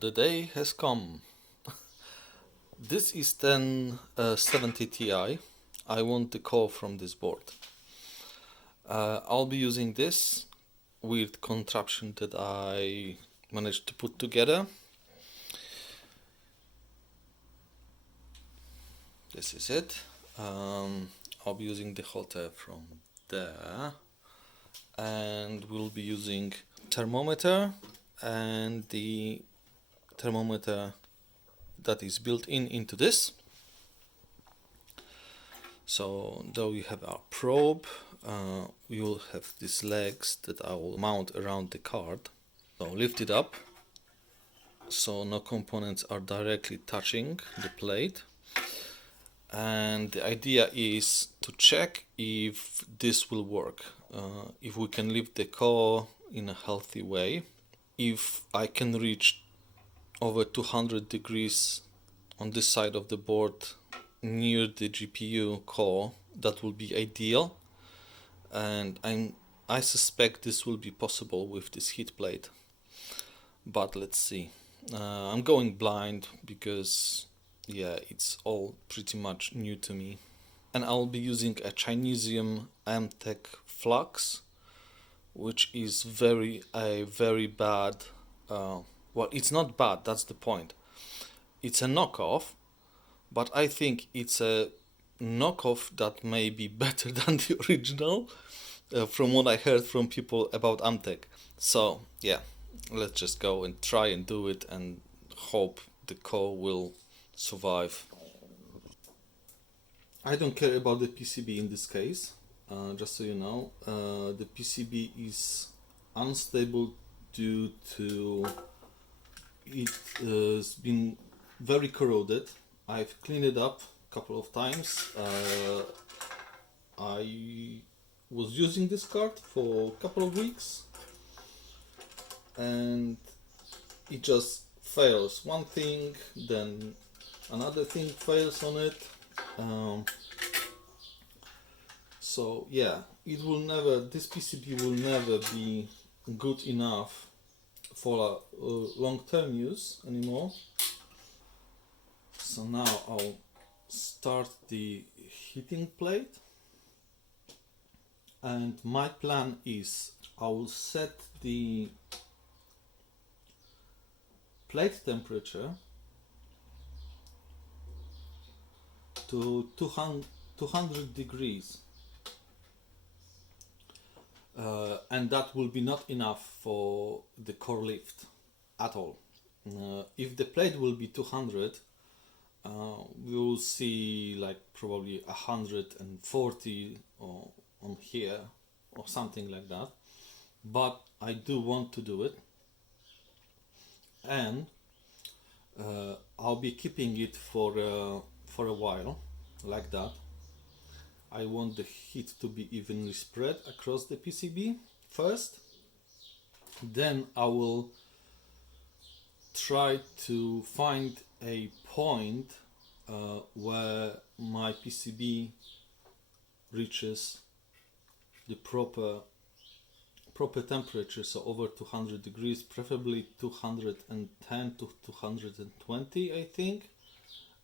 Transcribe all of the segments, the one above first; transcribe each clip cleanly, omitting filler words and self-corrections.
The day has come. This is 1070 Ti. I want the core from this board. I'll be using this weird contraption that I managed to put together. This is it. I'll be using the holder from there, and we'll be using thermometer and the thermometer that is built into this. So though we have our probe, we will have these legs that I will mount around the card. So lift it up so no components are directly touching the plate. And the idea is to check if this will work, if we can lift the core in a healthy way. If I can reach over 200 degrees on this side of the board near the GPU core, that will be ideal, and I suspect this will be possible with this heat plate, but let's see. I'm going blind because it's all pretty much new to me, and I'll be using a Chinesium Amtech Flux, which is a very bad, well, it's not bad, that's the point. It's a knockoff, but I think it's a knockoff that may be better than the original, from what I heard from people about Amtech. So yeah, let's just go and try and do it and hope the core will survive. I don't care about the PCB in this case, just so you know. The PCB is unstable due to it has been very corroded. I've cleaned it up a couple of times. I was using this card for a couple of weeks and it just fails. One thing, then another thing fails on it. So yeah, this PCB will never be good enough for long-term use anymore. So now I'll start the heating plate, and my plan is I will set the plate temperature to 200 degrees, and that will be not enough for the core lift at all. If the plate will be 200, we will see like probably 140 on here or something like that, but I do want to do it, and I'll be keeping it for a while like that. I want the heat to be evenly spread across the PCB first, then I will try to find a point where my PCB reaches the proper temperature, so over 200 degrees, preferably 210 to 220, I think.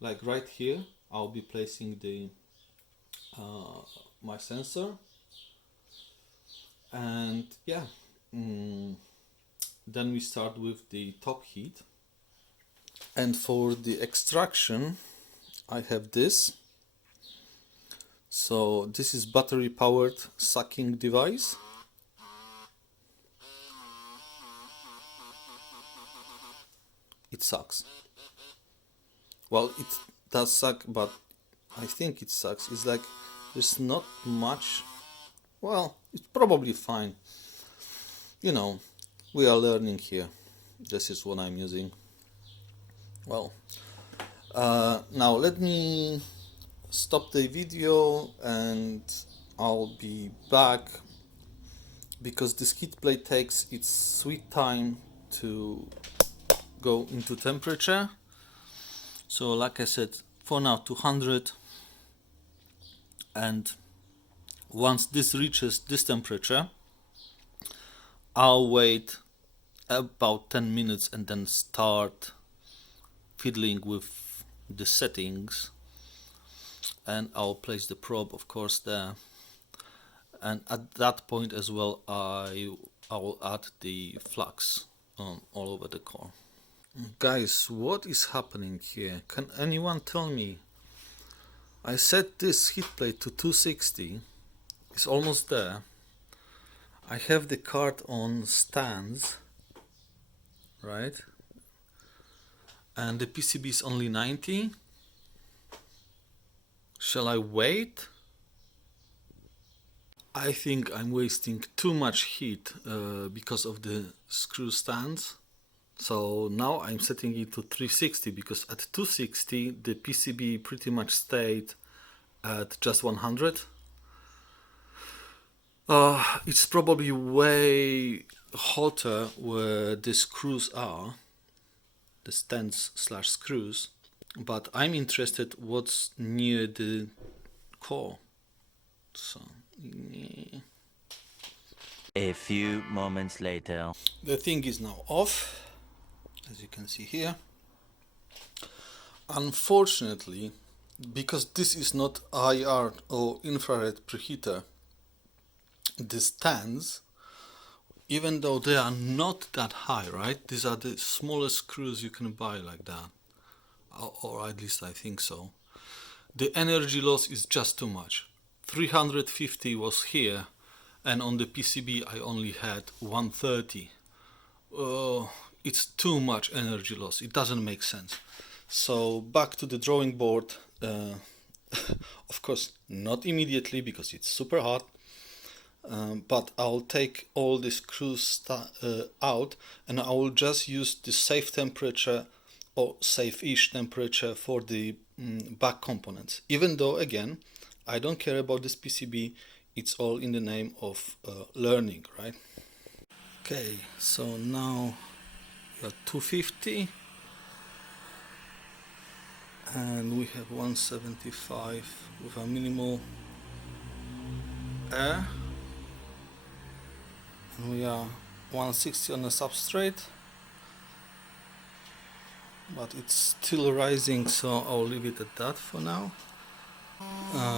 Like right here, I'll be placing the my sensor, and then we start with the top heat. And for the extraction, I have this. So this is battery powered sucking device. It sucks. Well, it does suck, but I think it sucks. It's like there's not much. Well, it's probably fine. You know, we are learning here. This is what I'm using. Well, now let me stop the video and I'll be back, because this heat plate takes its sweet time to go into temperature. So like I said, for now 200, and once this reaches this temperature, I'll wait about 10 minutes and then start fiddling with the settings, and I'll place the probe, of course, there. And at that point as well, I will add the flux all over the core. Guys, what is happening here? Can anyone tell me? I set this heat plate to 260. It's almost there. I have the card on stands, right? And the PCB is only 90. Shall I wait? I think I'm wasting too much heat because of the screw stands. So now I'm setting it to 360 because at 260 the PCB pretty much stayed at just 100. It's probably way hotter where the screws are, the stands slash screws, but I'm interested what's near the core. So yeah. A few moments later. The thing is now off, as you can see here. Unfortunately, because this is not IR or infrared preheater, the stands, even though they are not that high, right? These are the smallest screws you can buy like that, or at least I think so. The energy loss is just too much. 350 was here, and on the PCB I only had 130. It's too much energy loss. It doesn't make sense. So back to the drawing board. Of course, not immediately because it's super hot. But I'll take all the screws out, and I will just use the safe temperature or safe-ish temperature for the back components. Even though, again, I don't care about this PCB, it's all in the name of learning, right? Okay, so now we are 250 and we have 175 with a minimal air, and we are 160 on the substrate, but it's still rising, so I'll leave it at that for now.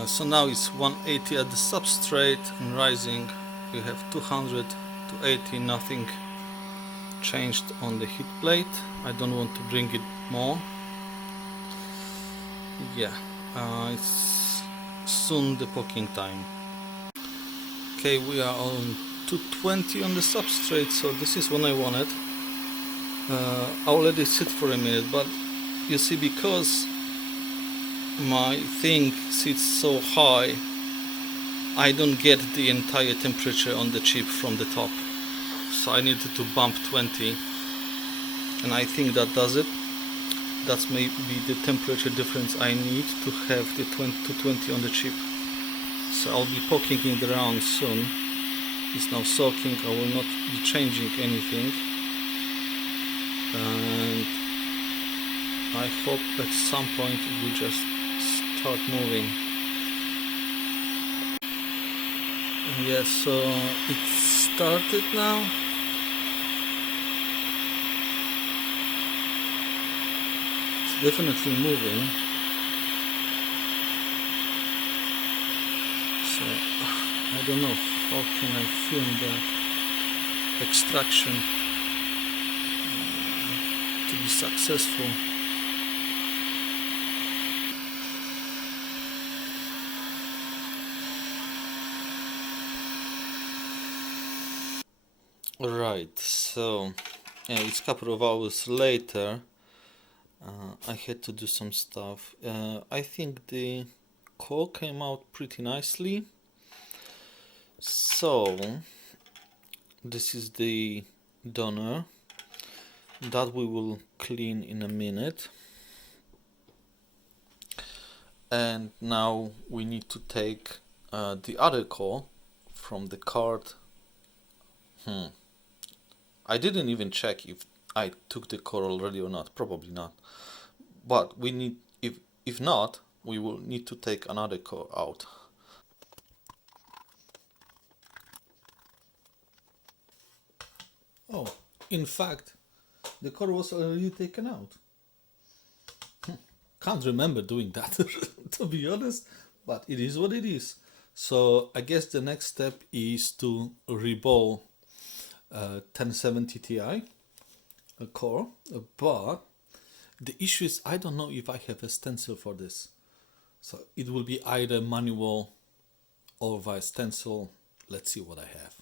So now it's 180 at the substrate and rising. We have 200 to 80, nothing changed on the heat plate. I don't want to bring it more. Yeah, it's soon the poking time. Okay, we are on 220 on the substrate, so this is what I wanted. I'll let it sit for a minute, but you see, because my thing sits so high, I don't get the entire temperature on the chip from the top, so I needed to bump 20, and I think that does it. That's maybe the temperature difference I need to have the 220 on the chip. So I'll be poking it around soon. It's now soaking. I will not be changing anything, and I hope at some point it will just start moving. Yes, so it started now. It's definitely moving. So I don't know how can I film that extraction to be successful. Right, so yeah, it's a couple of hours later. I had to do some stuff. I think the core came out pretty nicely. So this is the donor that we will clean in a minute. And now we need to take the other core from the card. I didn't even check if I took the core already or not. Probably not. But we need, if not, we will need to take another core out. Oh, In fact, the core was already taken out. Can't remember doing that, to be honest, but it is what it is. So I guess the next step is to reball 1070 Ti a core, but the issue is I don't know if I have a stencil for this. So it will be either manual or via stencil. Let's see what I have.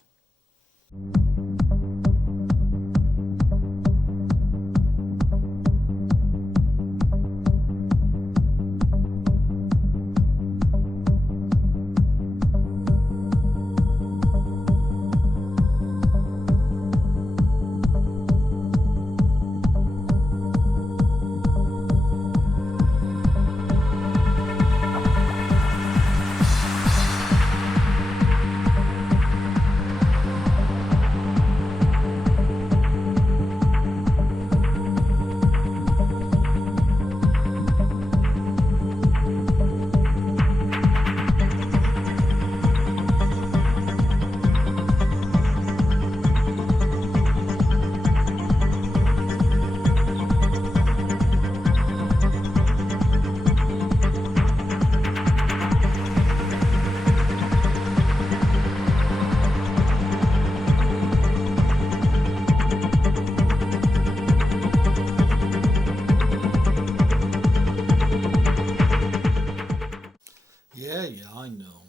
Yeah, I know.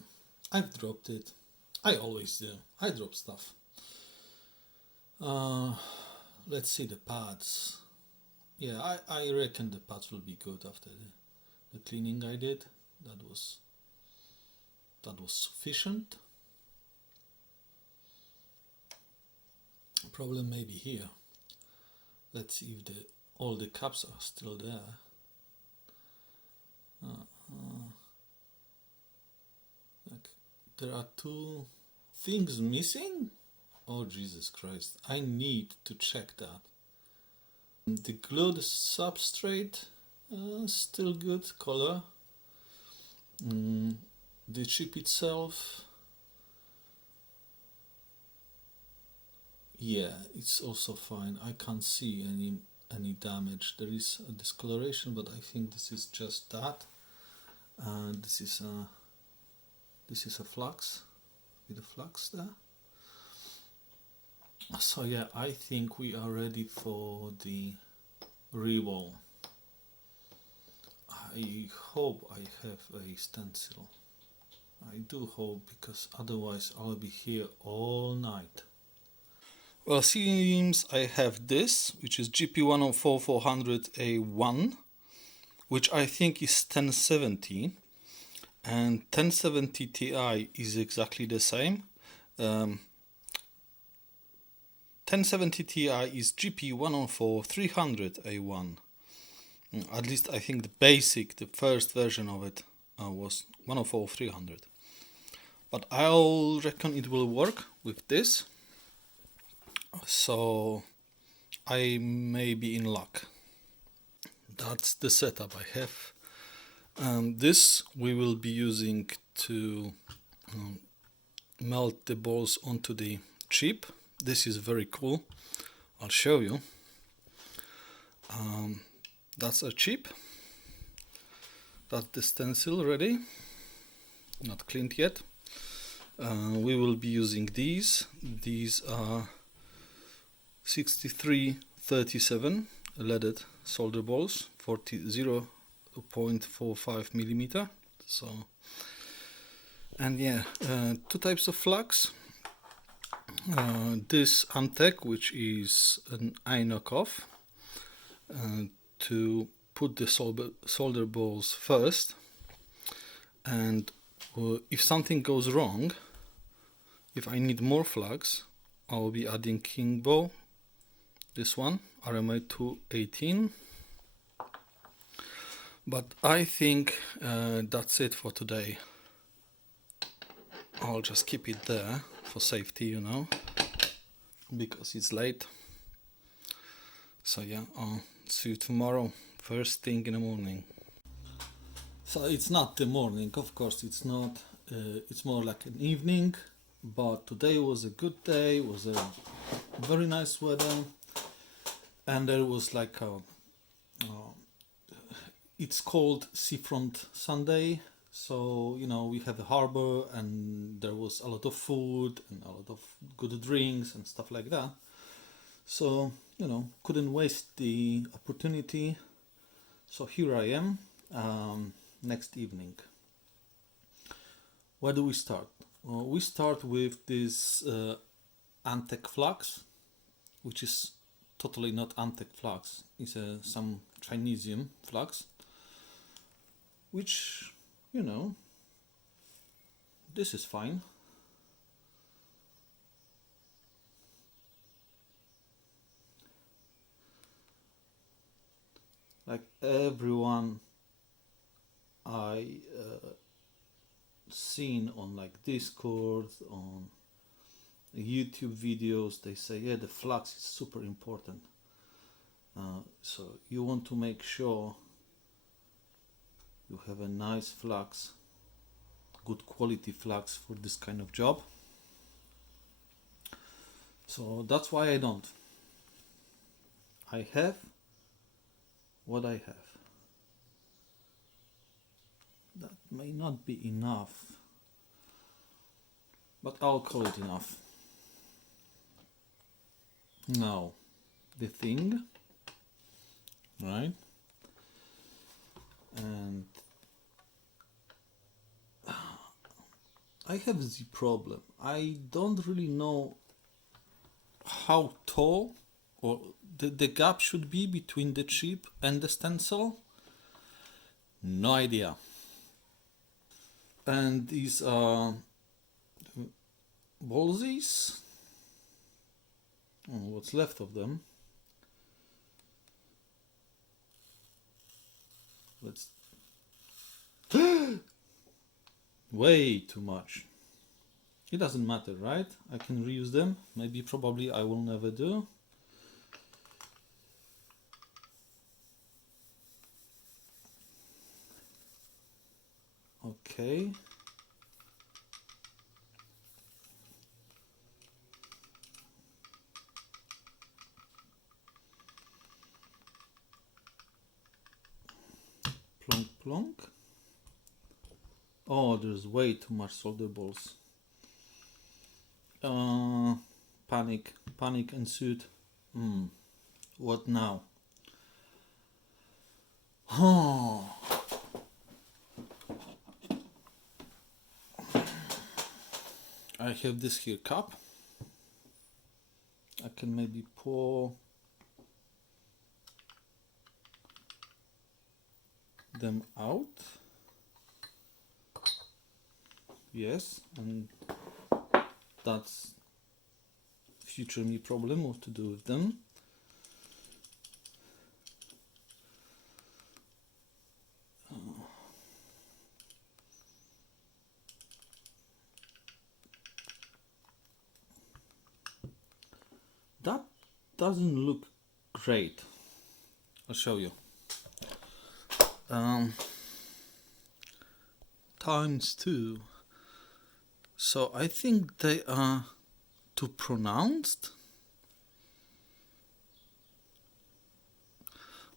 I've dropped it. I always do. I drop stuff. Let's see the pads. Yeah, I reckon the pads will be good after the cleaning I did. That was sufficient. Problem maybe here. Let's see if all the caps are still there. There are two things missing? Oh Jesus Christ, I need to check that. The glued substrate, still good color. The chip itself, yeah, it's also fine. I can't see any damage. There is a discoloration, but I think this is just that. This is a flux, with a flux there. So yeah, I think we are ready for the reball. I hope I have a stencil. I do hope, because otherwise I'll be here all night. Well, seems I have this, which is GP104400A1, which I think is 1070. And 1070 Ti is exactly the same. 1070 Ti is GP104300A1. At least I think the first version of it was 104300. But I'll reckon it will work with this. So I may be in luck. That's the setup I have. This we will be using to melt the balls onto the chip. This is very cool. I'll show you. That's a chip. That's the stencil ready. Not cleaned yet. We will be using these. These are 6337 leaded solder balls, 0.45 millimeter. So, and yeah, two types of flux. This Antec, which is an eye knockoff, to put the solder balls first, and if something goes wrong, if I need more flux, I will be adding Kingbo, this one, RMA 218. But I think that's it for today. I'll just keep it there for safety, you know, because it's late. So yeah, I'll see you tomorrow, first thing in the morning. So it's not the morning, of course it's not. It's more like an evening. But today was a good day. It was a very nice weather. and there was like a, it's called Seafront Sunday. So we have a harbor, and there was a lot of food and a lot of good drinks and stuff like that. So couldn't waste the opportunity. So here I am, next evening. Where do we start? We start with this Antec flax, which is totally not Antec flax. It's some Chinesium flax, which, this is fine. Like everyone I seen on like Discord, on YouTube videos, they say, yeah, the flax is super important. So you want to make sure you have a nice flax, good quality flax for this kind of job. So that's why I don't. I have what I have. That may not be enough, but I'll call it enough. Now, the thing, right? And I have the problem. I don't really know how tall or the gap should be between the chip and the stencil. No idea. And these are ballsies. What's left of them. Let's way too much. It doesn't matter, right? I can reuse them. Maybe, probably I will never do. Okay. Plonk, plonk. Oh, there's way too much solder balls. Panic ensued. What now? Oh. I have this here cup. I can maybe pour them out. Yes, and that's future me problem what to do with them. That doesn't look great. I'll show you. Times 2. So I think they are too pronounced.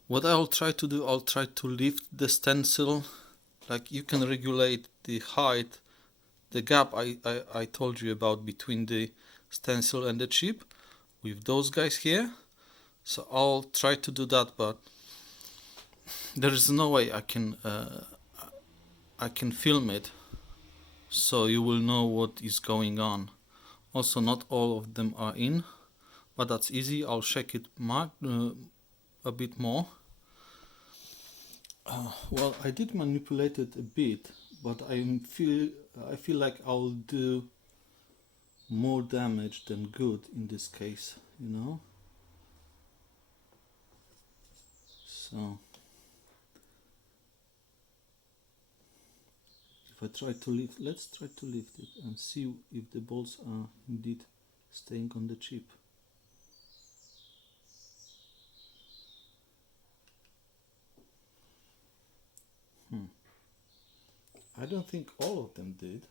What I'll try to do, I'll try to lift the stencil. Like, you can regulate the height, the gap I told you about between the stencil and the chip with those guys here. So I'll try to do that, but there is no way I can film it so you will know what is going on. Also, not all of them are in, but that's easy. I'll shake it a bit more. Well, I did manipulate it a bit, but I feel like I'll do more damage than good in this case, So if I try to lift, let's try to lift it and see if the balls are indeed staying on the chip. I don't think all of them did.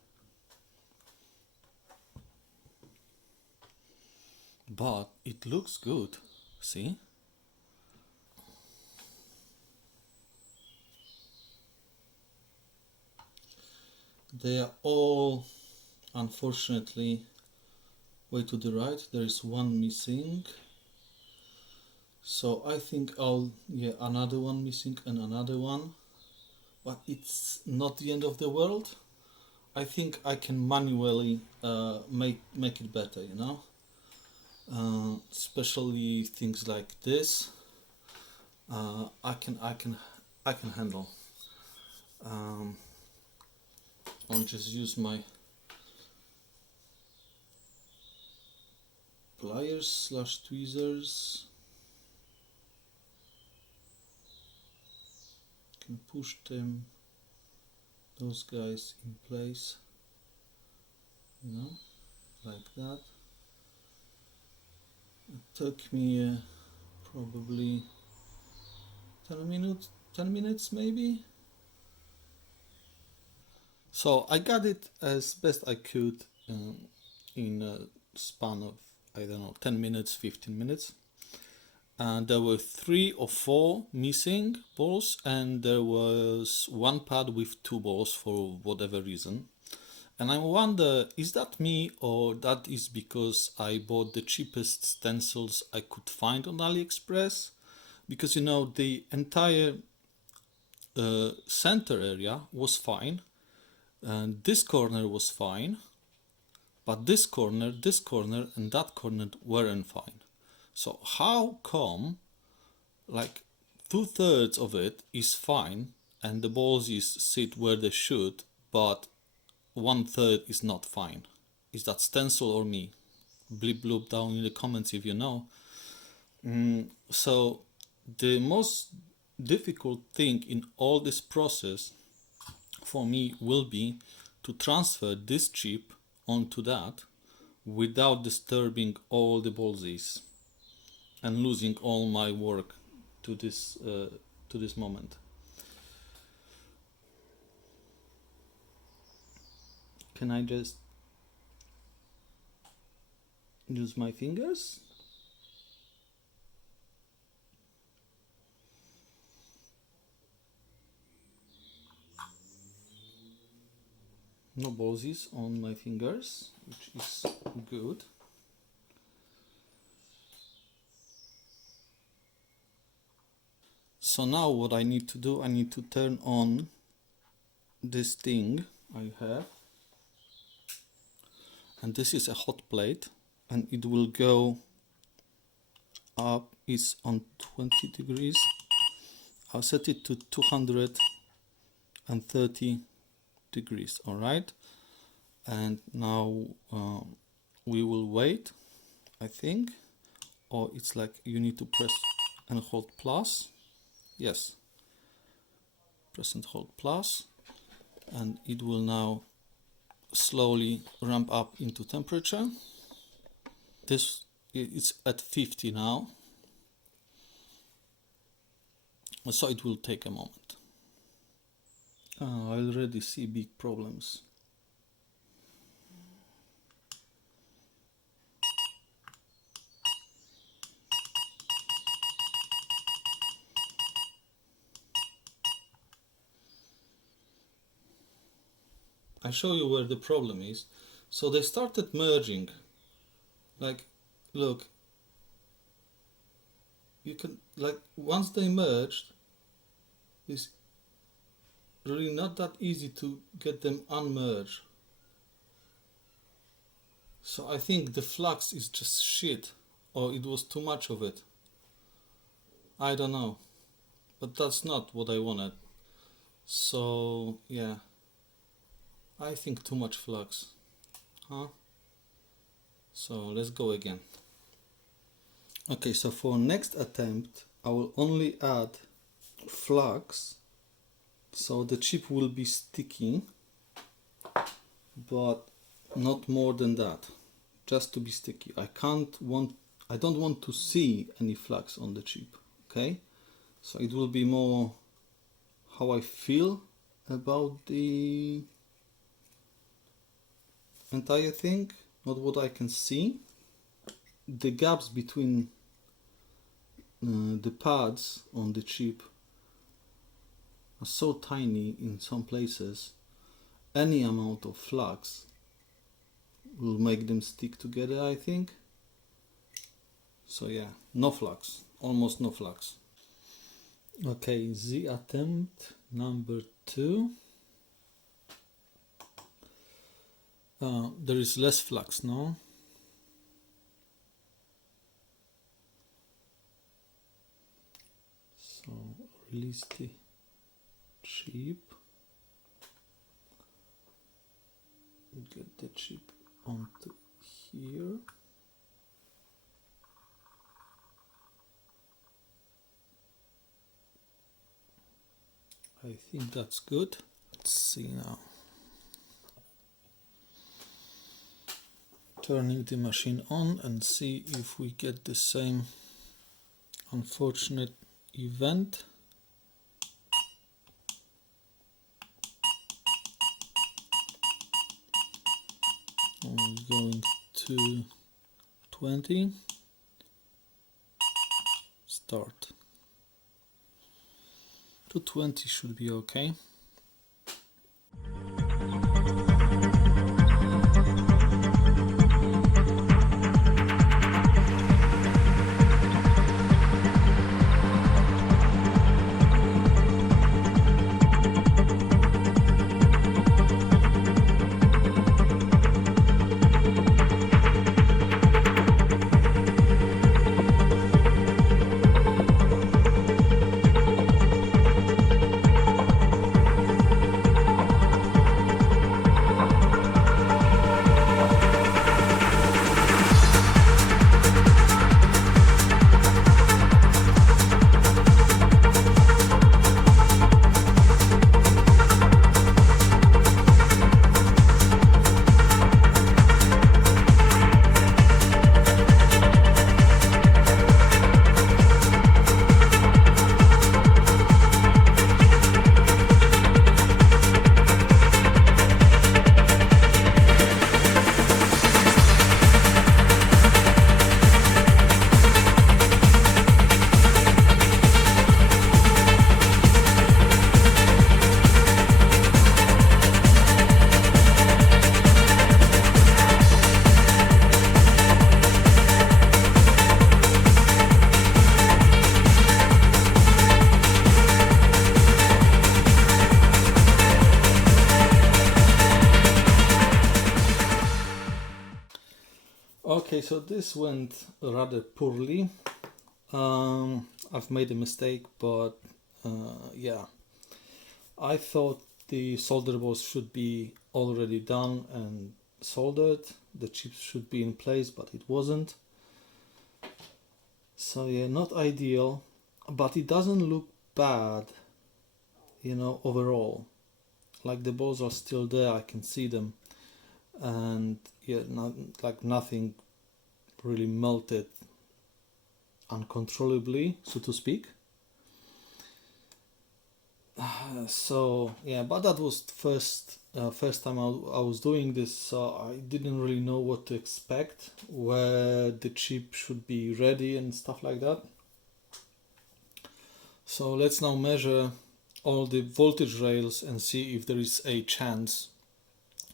But it looks good. See? They are all, unfortunately, way to the right. There is one missing. So I think another one missing and another one. But it's not the end of the world. I think I can manually make it better, you know. Especially things like this. I can handle. I'll just use my pliers / tweezers. Can push those guys in place, you know, like that. It took me probably 10 minutes maybe. So I got it as best I could in a span of, I don't know, 10 minutes, 15 minutes. And there were 3 or 4 missing balls, and there was one pad with 2 balls for whatever reason. And I wonder, is that me, or that is because I bought the cheapest stencils I could find on AliExpress? Because you know, the entire center area was fine, and this corner was fine, but this corner, and that corner weren't fine. So how come like 2/3 of it is fine and the balls is sit where they should, but 1/3 is not fine? Is that stencil or me? Bleep bloop down in the comments if you know. So the most difficult thing in all this process for me will be to transfer this chip onto that without disturbing all the ballsies and losing all my work to this moment. Can I just use my fingers? No ballsies on my fingers, which is good. So now what I need to do, I need to turn on this thing I have, and this is a hot plate, and it will go up. It's on 20 degrees. I'll set it to 230 degrees. All right, and now we will wait, I think, or it's like you need to press and hold plus. Yes, press and hold plus, and it will now slowly ramp up into temperature. This it's at 50 now, so it will take a moment. I already see big problems. I show you where the problem is. So they started merging. Like, look, you can, like, once they merged, it's really not that easy to get them unmerged. So I think the flux is just shit, or it was too much of it. I don't know, but that's not what I wanted. So yeah, I think too much flux, huh? So let's go again. Okay, so for next attempt, I will only add flux, so the chip will be sticky, but not more than that, just to be sticky. I don't want to see any flux on the chip, okay? So it will be more how I feel about the entire thing, not what I can see. The gaps between the pads on the chip are so tiny in some places, any amount of flux will make them stick together, I think. So yeah, no flux, almost no flux. Okay, the attempt number 2. There is less flux now. So release the chip. Get the chip onto here. I think that's good. Let's see now. Turning the machine on and see if we get the same unfortunate event. Only going to 20. Start. 220 should be okay. Okay, so this went rather poorly. I've made a mistake, but yeah, I thought the solder balls should be already done and soldered. The chips should be in place, but it wasn't. So yeah, not ideal, but it doesn't look bad, you know, overall. Like the balls are still there, I can see them, and yeah, like nothing really melted uncontrollably, so to speak. So yeah, but that was first time I was doing this, so I didn't really know what to expect, where the chip should be ready and stuff like that. So let's now measure all the voltage rails and see if there is a chance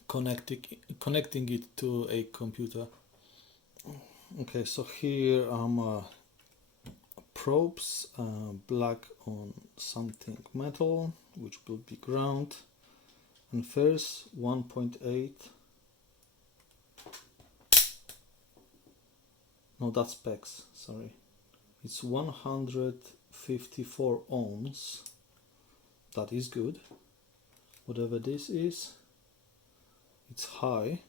connecting it to a computer. Okay, so here are probes, black on something metal, which will be ground, and first 1.8. No, that's specs, sorry. It's 154 ohms. That is good. Whatever this is, it's high.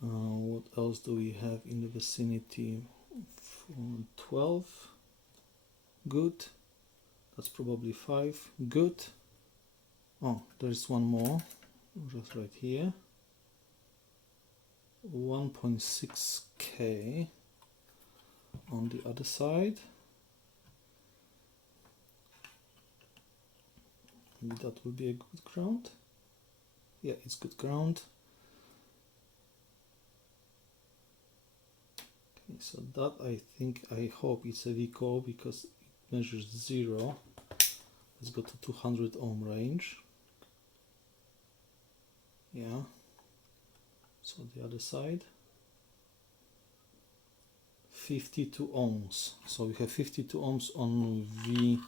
What else do we have in the vicinity? 12. Good. That's probably 5. Good. Oh, there's one more, just right here. 1.6K on the other side. Maybe that will be a good ground. Yeah, it's good ground. Okay, so that I hope it's a VCO because it measures 0. Let's go to 200 ohm range. Yeah, so the other side, 52 ohms. So we have 52 ohms on V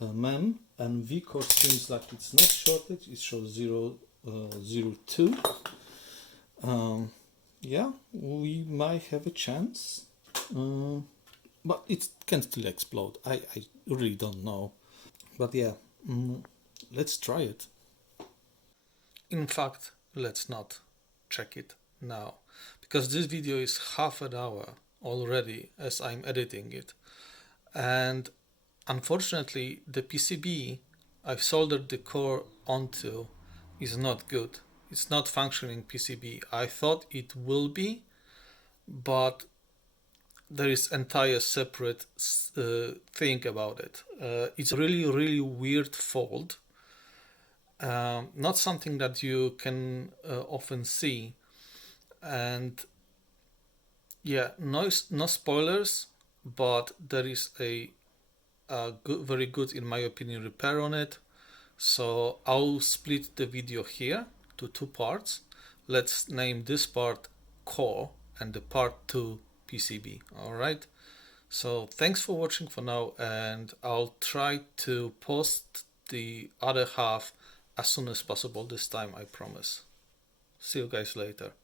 mem, and V core seems like it's not shorted. It shows 0.02. Yeah, we might have a chance, but it can still explode. I really don't know, but yeah, let's try it. In fact, let's not check it now, because this video is half an hour already as I'm editing it, and unfortunately the PCB I've soldered the core onto is not good. It's not functioning PCB. I thought it will be, but there is entire separate thing about it. It's a really weird fault. Not something that you can often see. And yeah, no spoilers, but there is a good, very good, in my opinion, repair on it. So I'll split the video here to two parts. Let's name this part core and the part 2 PCB. All right. So thanks for watching for now, and I'll try to post the other half as soon as possible this time, I promise. See you guys later.